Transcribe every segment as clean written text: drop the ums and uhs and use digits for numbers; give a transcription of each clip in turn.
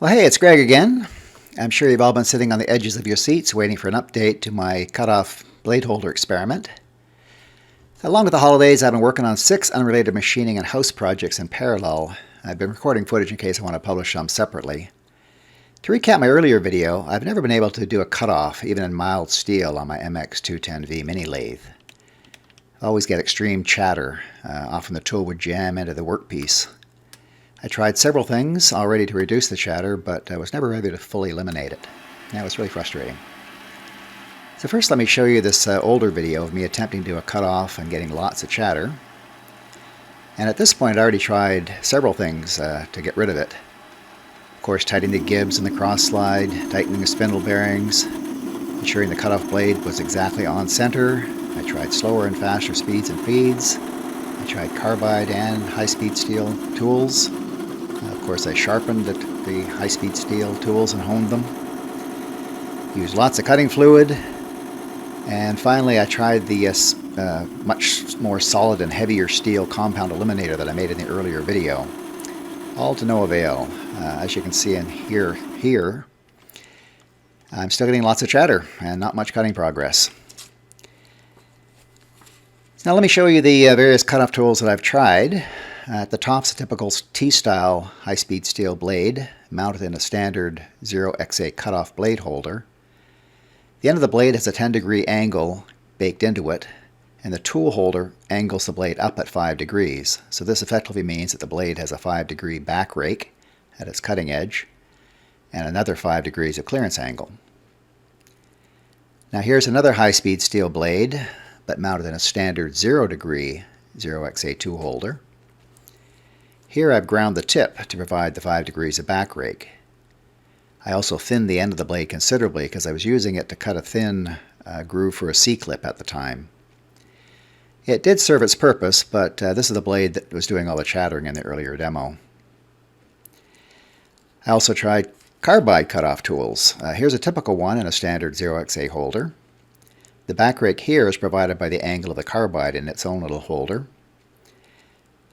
Well, hey, it's Greg again. I'm sure you've all been sitting on the edges of your seats waiting for an update to my cutoff blade holder experiment. Along with the holidays, I've been working on 6 unrelated machining and house projects in parallel. I've been recording footage in case I want to publish them separately. To recap my earlier video, I've never been able to do a cutoff, even in mild steel, on my MX210V mini lathe. I always get extreme chatter. Often the tool would jam into the workpiece. I tried several things already to reduce the chatter, but I was never able to fully eliminate it. That was really frustrating. So first let me show you this older video of me attempting to do a cutoff and getting lots of chatter. And at this point I already tried several things to get rid of it. Of course, tightening the gibs and the cross slide, tightening the spindle bearings, ensuring the cutoff blade was exactly on center. I tried slower and faster speeds and feeds. I tried carbide and high-speed steel tools. Of course, I sharpened the high-speed steel tools and honed them. Used lots of cutting fluid. And finally, I tried the much more solid and heavier steel compound eliminator that I made in the earlier video. All to no avail. As you can see in here, I'm still getting lots of chatter and not much cutting progress. Now let me show you the various cutoff tools that I've tried. At the top is a typical T-style high-speed steel blade mounted in a standard 0XA cutoff blade holder. The end of the blade has a 10-degree angle baked into it, and the tool holder angles the blade up at 5 degrees. So this effectively means that the blade has a 5-degree back rake at its cutting edge and another 5 degrees of clearance angle. Now here's another high-speed steel blade, but mounted in a standard 0-degree 0XA tool holder. Here I've ground the tip to provide the 5 degrees of back rake. I also thinned the end of the blade considerably because I was using it to cut a thin groove for a C-clip at the time. It did serve its purpose, but this is the blade that was doing all the chattering in the earlier demo. I also tried carbide cutoff tools. Here's a typical one in a standard 0XA holder. The back rake here is provided by the angle of the carbide in its own little holder.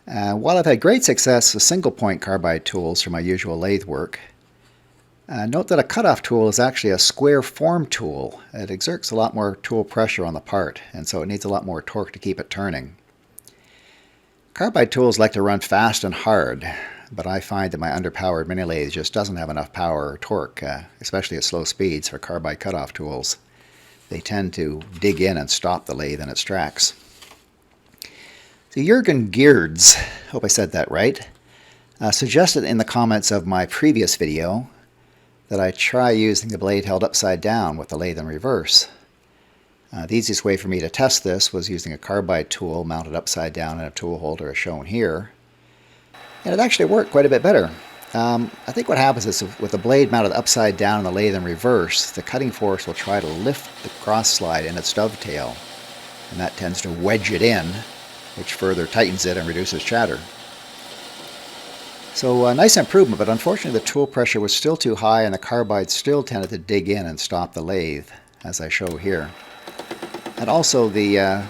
While I've had great success with single-point carbide tools for my usual lathe work, note that a cutoff tool is actually a square form tool. It exerts a lot more tool pressure on the part, and so it needs a lot more torque to keep it turning. Carbide tools like to run fast and hard, but I find that my underpowered mini lathe just doesn't have enough power or torque, especially at slow speeds, for carbide cutoff tools. They tend to dig in and stop the lathe in its tracks. So Jürgen Geertz, hope I said that right, suggested in the comments of my previous video that I try using the blade held upside down with the lathe in reverse. The easiest way for me to test this was using a carbide tool mounted upside down in a tool holder as shown here. And it actually worked quite a bit better. I think what happens is with the blade mounted upside down and the lathe in reverse, the cutting force will try to lift the cross slide in its dovetail, and that tends to wedge it in, which further tightens it and reduces chatter. So a nice improvement, but unfortunately the tool pressure was still too high and the carbide still tended to dig in and stop the lathe, as I show here. And also the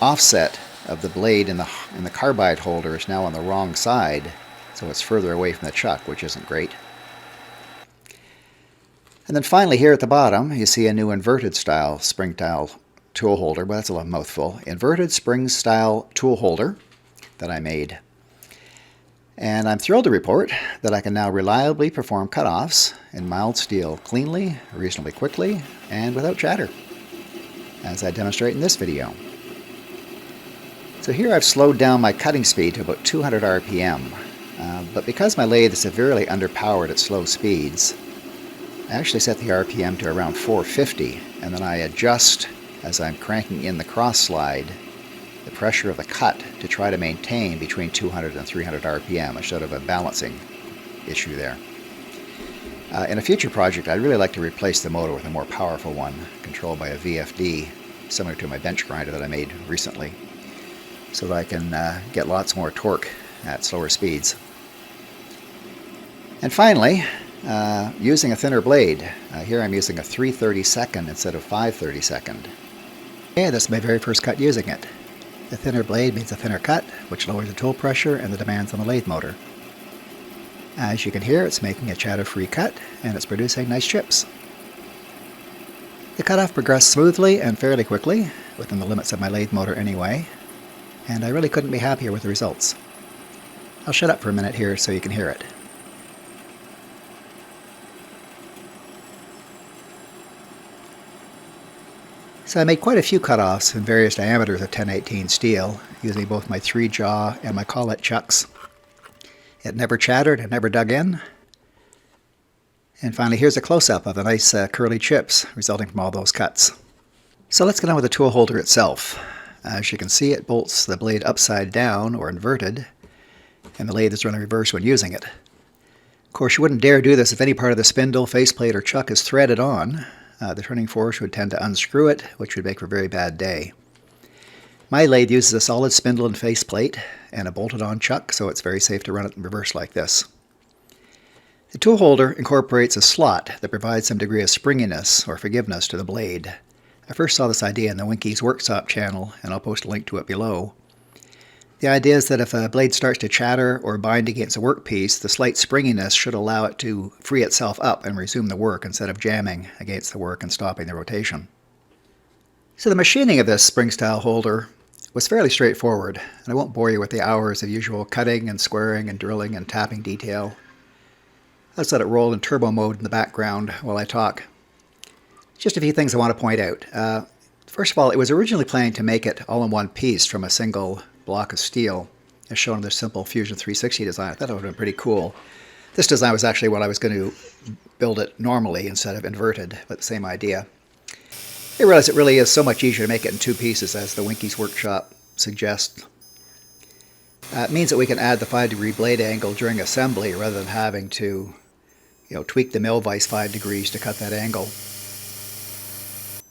offset of the blade in the carbide holder is now on the wrong side, so it's further away from the chuck, which isn't great. And then finally here at the bottom you see a new inverted style spring style tool holder, but that's a mouthful. Inverted spring style tool holder that I made. And I'm thrilled to report that I can now reliably perform cutoffs in mild steel cleanly, reasonably quickly, and without chatter, as I demonstrate in this video. So here I've slowed down my cutting speed to about 200 RPM, but because my lathe is severely underpowered at slow speeds, I actually set the RPM to around 450, and then I adjust as I'm cranking in the cross slide the pressure of the cut to try to maintain between 200 and 300 RPM, a sort of a balancing issue there. In a future project, I'd really like to replace the motor with a more powerful one, controlled by a VFD, similar to my bench grinder that I made recently, so that I can get lots more torque at slower speeds. And finally, using a thinner blade. Here I'm using a 3/32 instead of 5/32. And this is my very first cut using it. The thinner blade means a thinner cut, which lowers the tool pressure and the demands on the lathe motor. As you can hear, it's making a chatter-free cut, and it's producing nice chips. The cutoff progressed smoothly and fairly quickly, within the limits of my lathe motor anyway, and I really couldn't be happier with the results. I'll shut up for a minute here so you can hear it. So I made quite a few cutoffs in various diameters of 1018 steel, using both my 3-jaw and my collet chucks. It never chattered, it never dug in. And finally, here's a close-up of the nice curly chips resulting from all those cuts. So let's get on with the tool holder itself. As you can see, it bolts the blade upside down or inverted, and the lathe is run in reverse when using it. Of course, you wouldn't dare do this if any part of the spindle, faceplate, or chuck is threaded on. The turning force would tend to unscrew it, which would make for a very bad day. My lathe uses a solid spindle and faceplate and a bolted-on chuck, so it's very safe to run it in reverse like this. The tool holder incorporates a slot that provides some degree of springiness or forgiveness to the blade. I first saw this idea in the Winky's workshop channel, and I'll post a link to it below. The idea is that if a blade starts to chatter or bind against a workpiece, the slight springiness should allow it to free itself up and resume the work instead of jamming against the work and stopping the rotation. So the machining of this spring-style holder was fairly straightforward, and I won't bore you with the hours of usual cutting and squaring and drilling and tapping detail. Let's let it roll in turbo mode in the background while I talk. Just a few things I want to point out. First of all, it was originally planning to make it all in one piece from a single block of steel, as shown in this simple Fusion 360 design. I thought it would have been pretty cool. This design was actually what I was going to build it normally instead of inverted, but the same idea. I realized it really is so much easier to make it in two pieces, as the Winky's workshop suggests. It means that we can add the 5-degree blade angle during assembly rather than having to tweak the mill vise 5 degrees to cut that angle.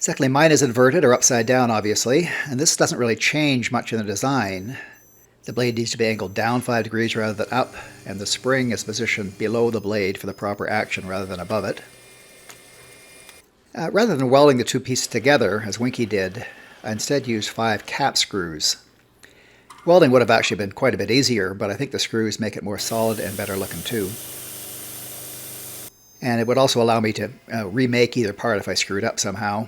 Secondly, mine is inverted or upside down, obviously, and this doesn't really change much in the design. The blade needs to be angled down 5 degrees rather than up, and the spring is positioned below the blade for the proper action rather than above it. Rather than welding the two pieces together, as Winky did, I instead used 5 cap screws. Welding would have actually been quite a bit easier, but I think the screws make it more solid and better looking too. And it would also allow me to remake either part if I screwed up somehow.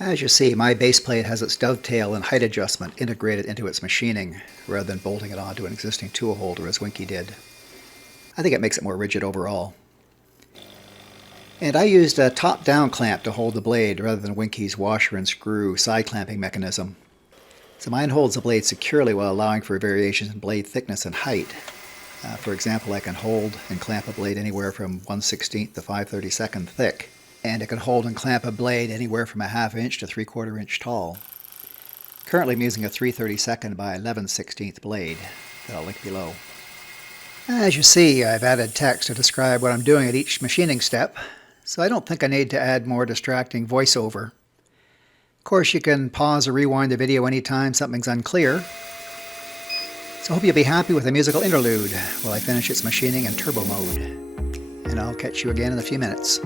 As you see, my base plate has its dovetail and height adjustment integrated into its machining, rather than bolting it onto an existing tool holder as Winky did. I think it makes it more rigid overall. And I used a top-down clamp to hold the blade rather than Winky's washer and screw side clamping mechanism. So mine holds the blade securely while allowing for variations in blade thickness and height. For example, I can hold and clamp a blade anywhere from 1/16 to 5/32 thick. And it can hold and clamp a blade anywhere from a 1/2 inch to 3/4 inch tall. Currently I'm using a 3/32 by 11/16 blade that I'll link below. As you see, I've added text to describe what I'm doing at each machining step, so I don't think I need to add more distracting voiceover. Of course, you can pause or rewind the video anytime something's unclear. So I hope you'll be happy with the musical interlude while I finish its machining in turbo mode. And I'll catch you again in a few minutes.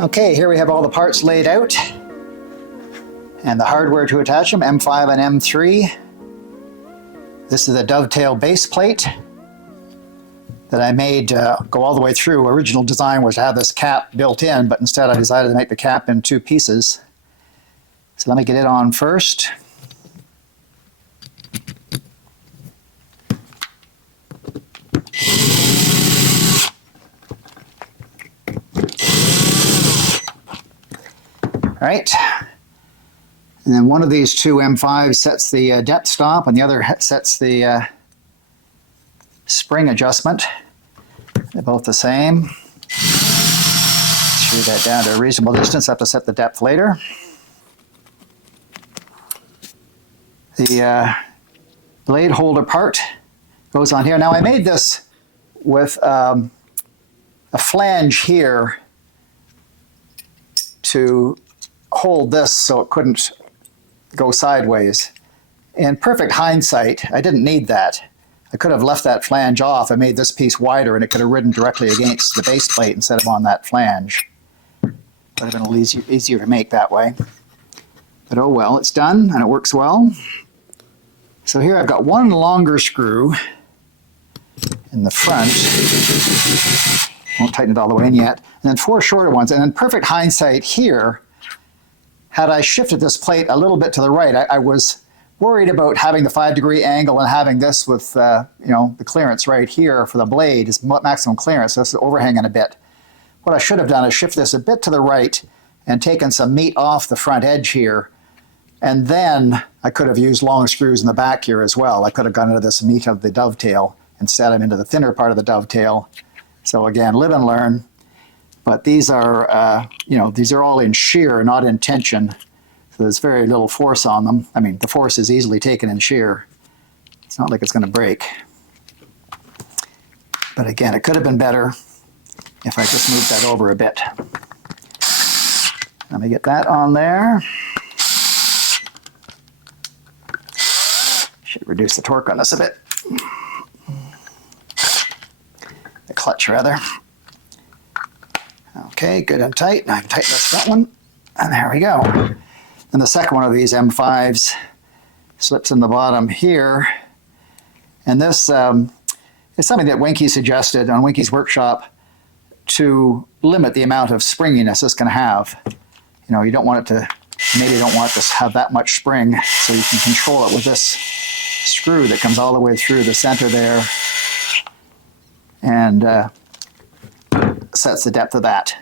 Okay, here we have all the parts laid out and the hardware to attach them, M5 and M3. This is a dovetail base plate that I made go all the way through. Original design was to have this cap built in, but instead I decided to make the cap in two pieces. So let me get it on first. All right. And then one of these two M5s sets the depth stop and the other sets the spring adjustment. They're both the same. Screw that down to a reasonable distance. I have to set the depth later. The blade holder part goes on here. Now I made this with a flange here to hold this so it couldn't go sideways. In perfect hindsight, I didn't need that. I could have left that flange off and made this piece wider and it could have ridden directly against the base plate instead of on that flange. Would have been a little easier to make that way. But oh well, it's done and it works well. So here I've got one longer screw in the front. Won't tighten it all the way in yet. And then four shorter ones. And in perfect hindsight here, had I shifted this plate a little bit to the right, I was worried about having the 5-degree angle and having this with the clearance right here for the blade is maximum clearance. So this is overhanging a bit. What I should have done is shift this a bit to the right and taken some meat off the front edge here. And then I could have used long screws in the back here as well. I could have gone into this meat of the dovetail. Instead, I'm into the thinner part of the dovetail. So again, live and learn. But these are, these are all in shear, not in tension. So there's very little force on them. I mean, the force is easily taken in shear. It's not like it's going to break. But again, it could have been better if I just moved that over a bit. Let me get that on there. Should reduce the torque on this a bit. The clutch, rather. Okay, good and tight. Now I can tighten this front one. And there we go. And the second one of these M5s slips in the bottom here. And this is something that Winky suggested on Winky's workshop to limit the amount of springiness it's going to have. You don't want it to, maybe you don't want it to have that much spring, so you can control it with this screw that comes all the way through the center there and sets the depth of that.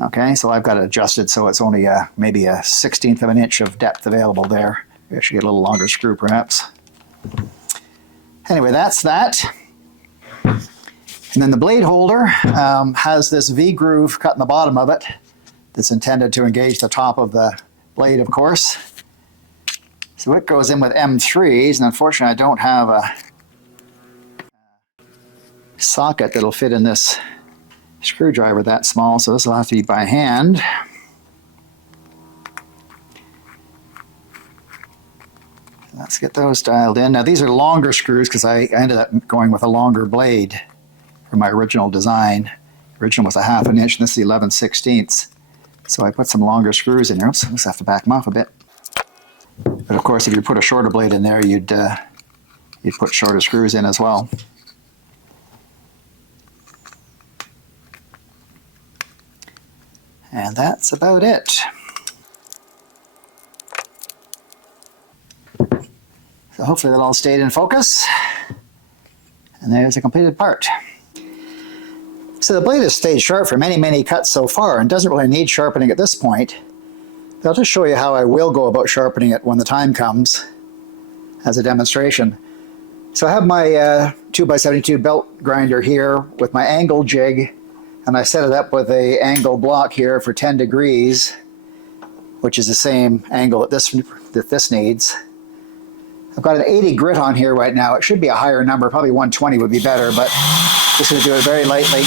Okay, so I've got it adjusted so it's only maybe a 1/16 of an inch of depth available there. I should get a little longer screw perhaps. Anyway, that's that. And then the blade holder has this V-groove cut in the bottom of it that's intended to engage the top of the blade, of course. So it goes in with M3s, and unfortunately I don't have a socket that'll fit in this screwdriver that small, so this will have to be by hand. Let's get those dialed in. Now these are longer screws because I ended up going with a longer blade for my original design. The original was a 1/2 inch, and this is 11/16. So I put some longer screws in there. Oops, I just have to back them off a bit. But of course, if you put a shorter blade in there, you'd put shorter screws in as well. And that's about it. So hopefully that all stayed in focus. And there's a completed part. So the blade has stayed sharp for many, many cuts so far and doesn't really need sharpening at this point. But I'll just show you how I will go about sharpening it when the time comes as a demonstration. So I have my 2x72 belt grinder here with my angle jig, and I set it up with a angle block here for 10 degrees, which is the same angle that this needs. I've got an 80 grit on here right now. It should be a higher number, probably 120 would be better, but just going to do it very lightly.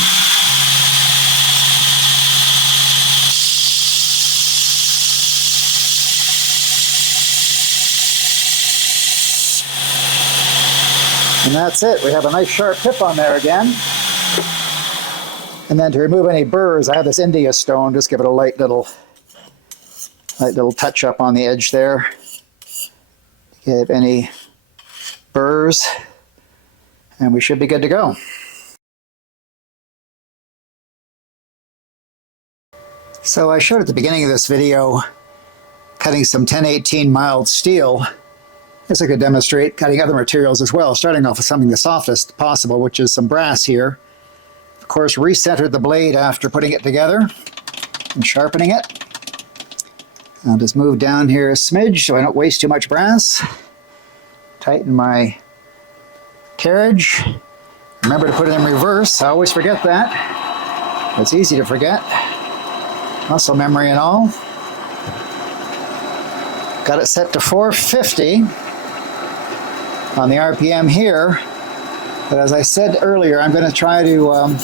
And that's it. We have a nice sharp tip on there again. And then to remove any burrs, I have this India stone. Just give it a light little touch up on the edge there. Give any burrs, and we should be good to go. So I showed at the beginning of this video cutting some 1018 mild steel. I guess I could demonstrate cutting other materials as well, starting off with something the softest possible, which is some brass here. Of course, recentered the blade after putting it together and sharpening it. I'll just move down here a smidge so I don't waste too much brass. Tighten my carriage. Remember to put it in reverse. I always forget that. It's easy to forget. Muscle memory and all. Got it set to 450 on the RPM here. But as I said earlier, I'm going to try to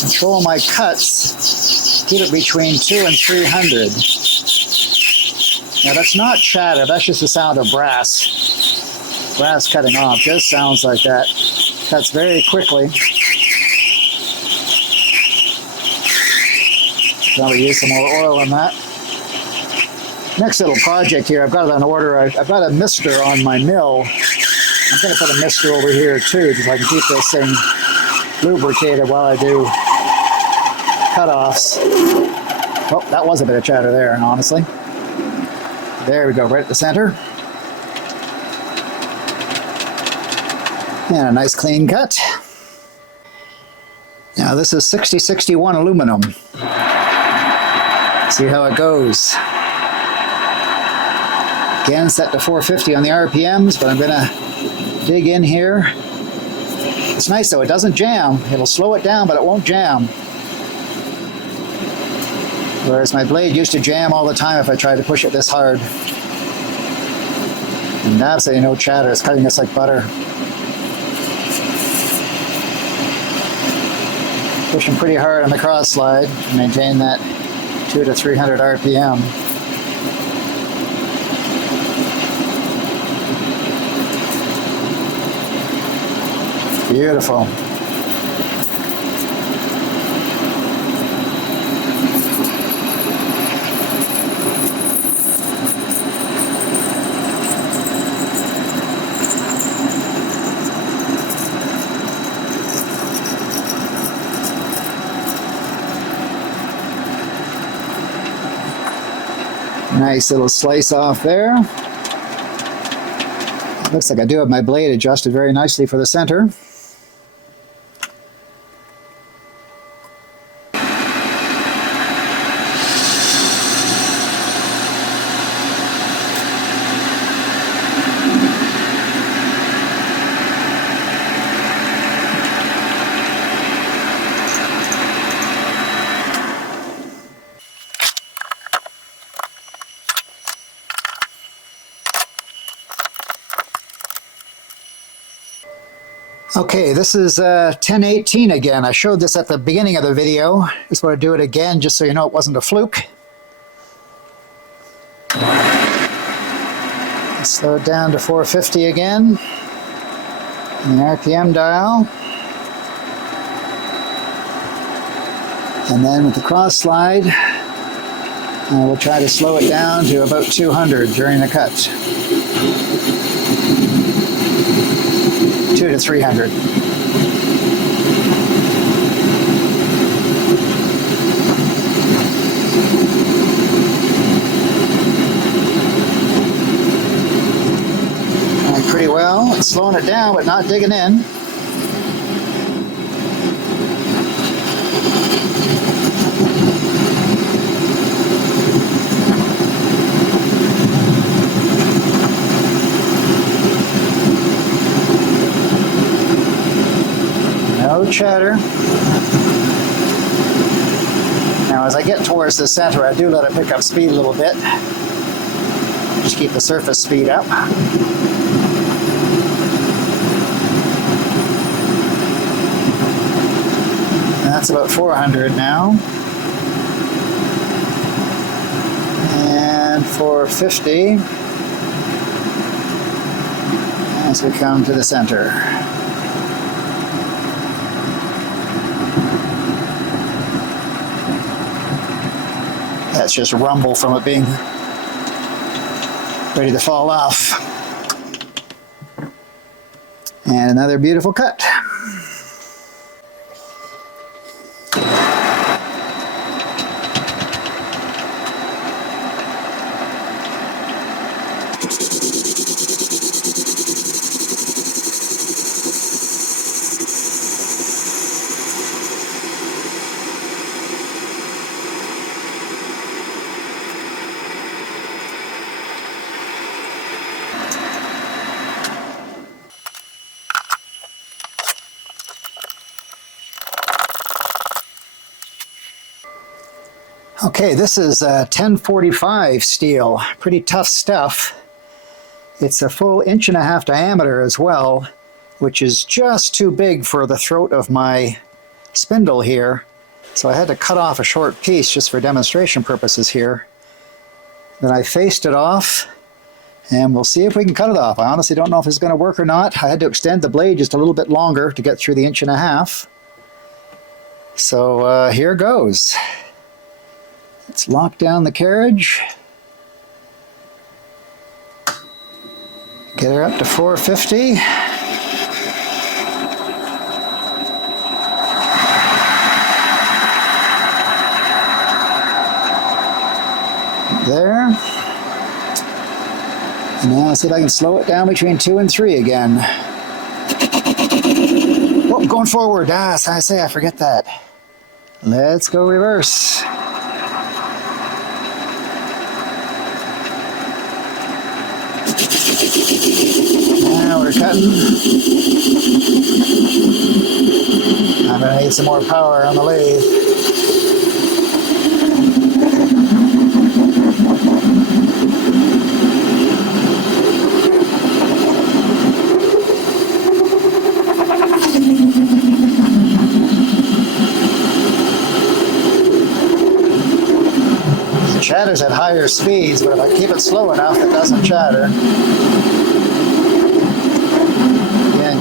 control my cuts, keep it between 200 and 300. Now that's not chatter, that's just the sound of brass. Brass cutting off, just sounds like that. Cuts very quickly. Probably use some more oil on that. Next little project here, I've got it on order. I've got a mister on my mill. I'm going to put a mister over here too, because I can keep this thing lubricated while I do cutoffs. Oh, that was a bit of chatter there, honestly. There we go, right at the center. And a nice clean cut. Now this is 6061 aluminum. See how it goes. Again, set to 450 on the RPMs, but I'm going to dig in here. It's nice though, it doesn't jam. It'll slow it down, but it won't jam. Whereas my blade used to jam all the time if I tried to push it this hard. And absolutely no chatter, it's cutting this like butter. Pushing pretty hard on the cross slide to maintain that 200 to 300 RPM. Beautiful. Nice little slice off there. Looks like I do have my blade adjusted very nicely for the center. Okay, this is 1018 again. I showed this at the beginning of the video. Just want to do it again just so you know it wasn't a fluke. Slow it down to 450 again. And the RPM dial. And then with the cross slide, we'll try to slow it down to about 200 during the cut. 200 to 300. Going pretty well. It's slowing it down, but not digging in. No chatter. Now as I get towards the center, I do let it pick up speed a little bit. Just keep the surface speed up. And that's about 400 now. And 450 as we come to the center. That's just rumble from it being ready to fall off. And another beautiful cut. Okay, this is 1045 steel, pretty tough stuff. It's a full 1.5 inch diameter as well, which is just too big for the throat of my spindle here. So I had to cut off a short piece just for demonstration purposes here. Then I faced it off, and we'll see if we can cut it off. I honestly don't know if it's going to work or not. I had to extend the blade just a little bit longer to get through the 1.5 inches. So here goes. Let's lock down the carriage. Get her up to 450. There. And now let's see if I can slow it down between 2 and 3 again. Oh, going forward. Ah, as I say, I forget that. Let's go reverse. Now we're cutting. I'm going to need some more power on the lathe. It chatters at higher speeds, but if I keep it slow enough, it doesn't chatter.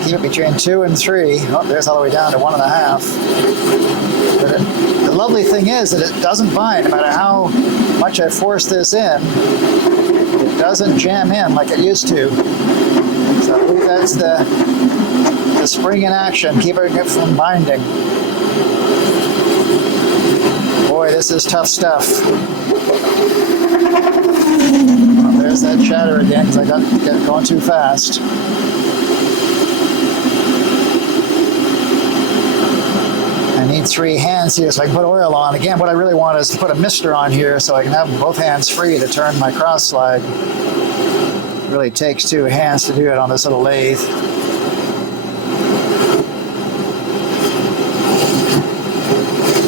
Keep it between 2 and 3. Oh, there's all the way down to 1.5. But the lovely thing is that it doesn't bind. No matter how much I force this in, it doesn't jam in like it used to. So I believe that's the spring in action, keeping it from binding. Boy, this is tough stuff. Oh, there's that chatter again because I got it going too fast. I need 3 hands here so I can put oil on. Again, what I really want is to put a mister on here so I can have both hands free to turn my cross slide. It really takes 2 hands to do it on this little lathe.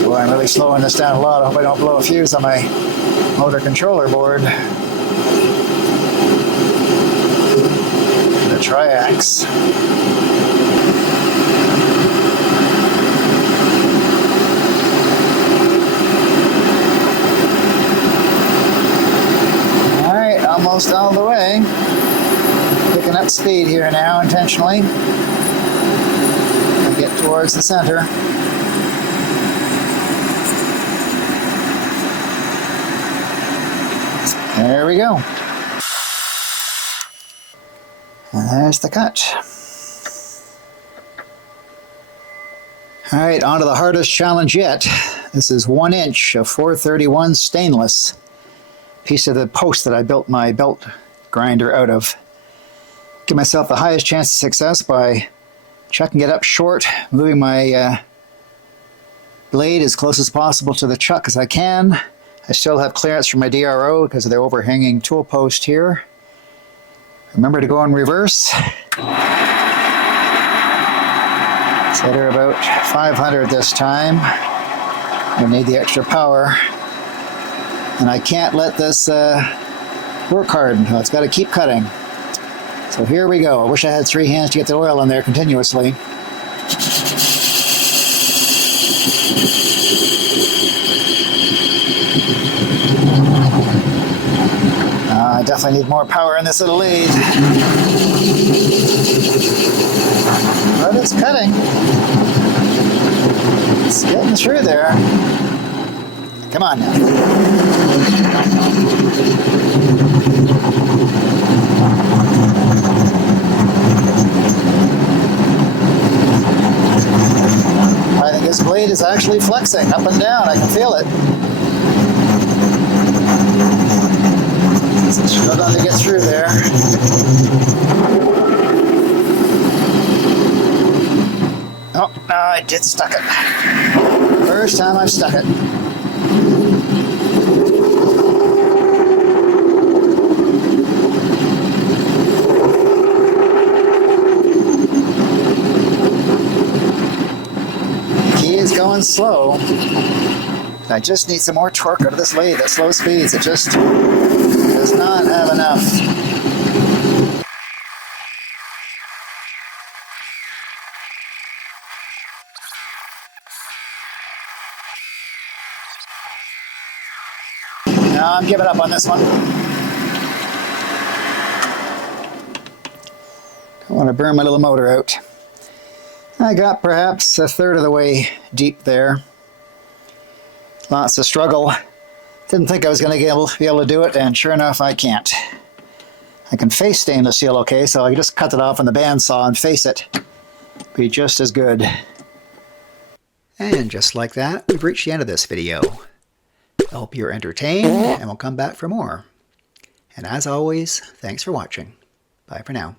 Boy, I'm really slowing this down a lot. I hope I don't blow a fuse on my motor controller board. The triax. Almost all the way. Picking up speed here now intentionally. And get towards the center. There we go. And there's the cut. All right, on to the hardest challenge yet. This is 1 inch of 431 stainless. Piece of the post that I built my belt grinder out of. Give myself the highest chance of success by chucking it up short, moving my blade as close as possible to the chuck as I can. I still have clearance from my DRO because of the overhanging tool post here. Remember to go in reverse. Set her about 500 this time. I need the extra power. And I can't let this work hard. It's got to keep cutting. So here we go. I wish I had 3 hands to get the oil in there continuously. I definitely need more power in this little lathe. But it's cutting. It's getting through there. Come on now. I think this blade is actually flexing up and down. I can feel it. It's struggling to get through there. Oh, no, I did stuck it. First time I've stuck it. Key is going slow. I just need some more torque out of this lathe at slow speeds. It just does not have enough. No, I'm giving up on this one. Don't want to burn my little motor out. I got perhaps a third of the way deep there. Lots of struggle. Didn't think I was going to be able to do it, and sure enough, I can't. I can face stainless steel okay, so I can just cut it off on the bandsaw and face it. Be just as good. And just like that, we've reached the end of this video. I hope you're entertained, and we'll come back for more. And as always, thanks for watching. Bye for now.